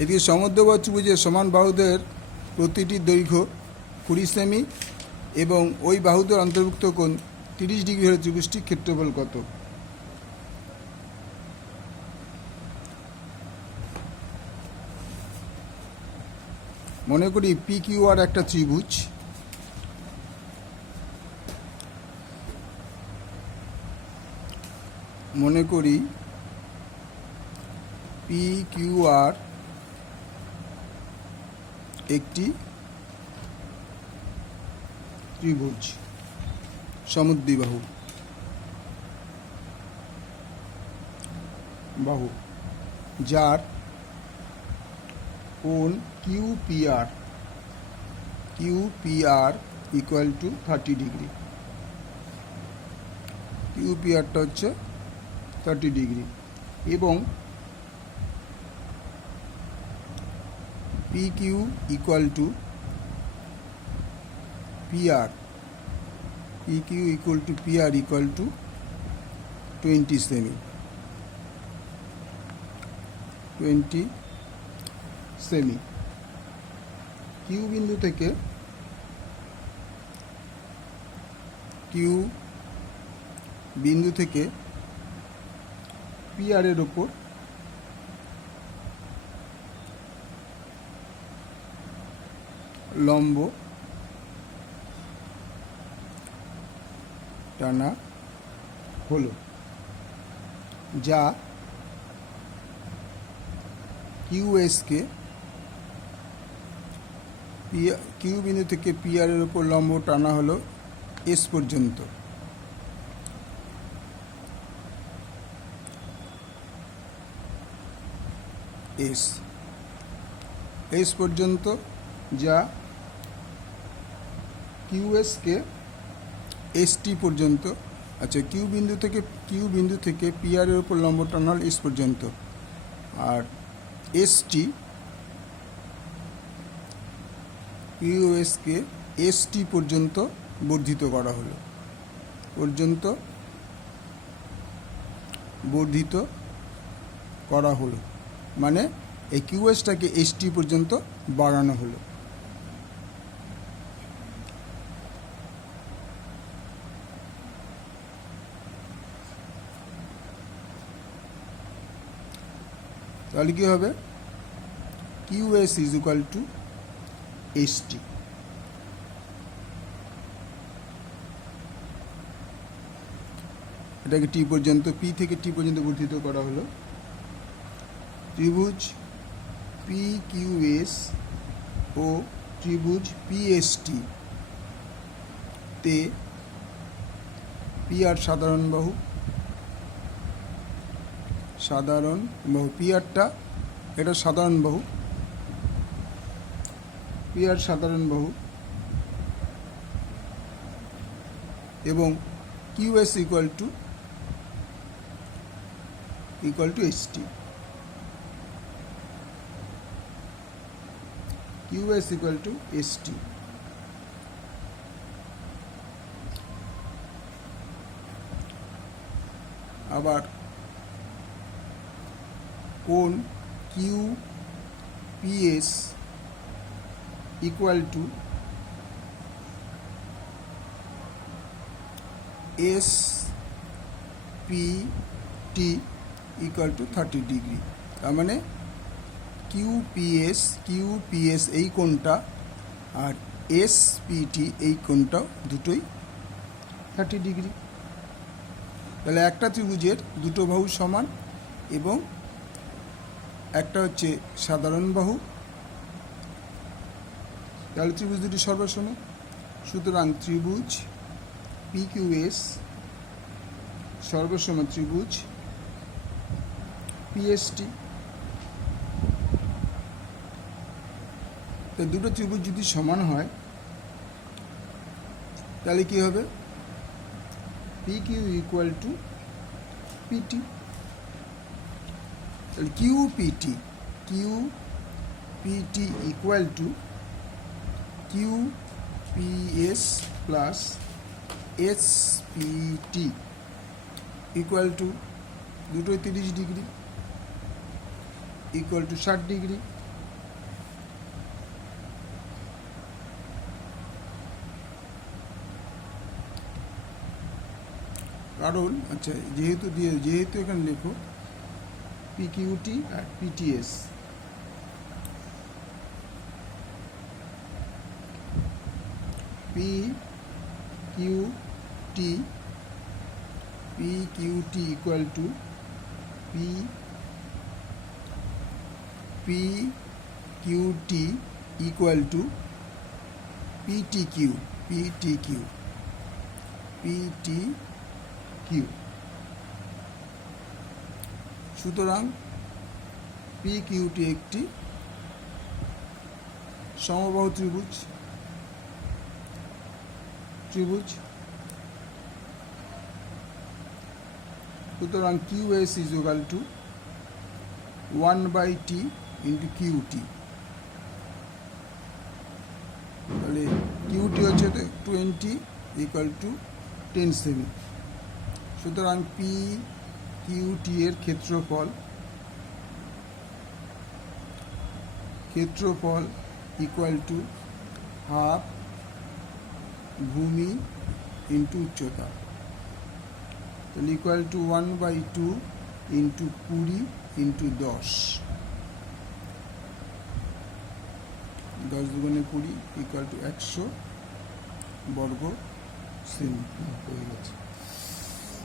এদিকে সমদ্বিবাহু ত্রিভুজের সমান বাহুদের প্রতিটির দৈর্ঘ্য 20 সেমি এবং ওই বাহুদের অন্তর্ভুক্ত কোণ 30 ডিগ্রি হলে ত্রিভুজটির ক্ষেত্রফল কত? মনে করি পি কিউ আর একটা ত্রিভুজ। মনে করি পি কিউ আর একটি ত্রিভুজ সমদ্বিবাহু যার কোণ কিউপিআর ইকুয়াল টু 30 ডিগ্রি। কিউপিআরটা হচ্ছে 30 ডিগ্রি এবং P Q equal to PR equal to 20 cm. Q বিন্দু থেকে পিআর এর ওপর লম্ব টানা হলো, যা কিউএসকে কিউ বিন্দু থেকে পিআর এর ওপর লম্ব টানা হলো এস পর্যন্ত। এস পর্যন্ত, যা কিউএসকে এসটি পর্যন্ত। আচ্ছা, কিউ বিন্দু থেকে পিআর এর উপর লম্ব টানা হল এস পর্যন্ত, আর এসটি কিউএসকে এসটি পর্যন্ত বর্ধিত করা হলো মানে এই কিউএসটাকে এসটি পর্যন্ত বাড়ানো হলো। তাহলে কী হবে? QS is equal to ST. এটাকে টি পর্যন্ত, পি থেকে টি পর্যন্ত বর্ধিত করা হলো। ত্রিভুজ পি কিউএস ও ত্রিভুজ পিএসটি তে পিআর সাধারণ বাহু পিআরটা এটা সাধারণ বাহু, পিআর সাধারণ বাহু এবং QS equal to ST. QS equal to ST. আবার কোণ কিউপিএস equal to SPT equal to 30 degree. তার মানে কিউপিএস এই কোণটা আর এসপিটি এই কোণটাও দুটোই 30 ডিগ্রি। তাহলে একটা ত্রিভুজের দুটো বাহু সমান এবং একটা হচ্ছে সাধারণ বাহু, তাহলে ত্রিভুজ দুটি সর্বসম। সুতরাং ত্রিভুজ পিকিউএস সর্বসম ত্রিভুজ পিএসটি। তো দুটো ত্রিভুজ যদি সমান হয় তাহলে কি হবে? P Q equal to PT. তাহলে QPT equal to QPS plus SPT equal to দুটোই 30 ডিগ্রি ইকুয়াল টু 60 ডিগ্রি। কারণ আচ্ছা যেহেতু এখানে লেখো পিকিউটি আর PTS, PQT equal to PQT equal to PTQ. সুতরাং PQT একটি সমবাহু ত্রিভুজ। সুতরাং QS is equal to 1/T into QT। তাহলে QT হচ্ছে 20 equal to 10 সুতরাং PQT এর ক্ষেত্রফল equal to half ভূমি ইন্টু উচ্চতা, তাহলে ইকুয়াল টু 1/2 ইন্টু 20 ইন্টু 10, 10 দুগুণে 20 ইকুয়াল টু 100 বর্গ সেমি হয়ে গেছে।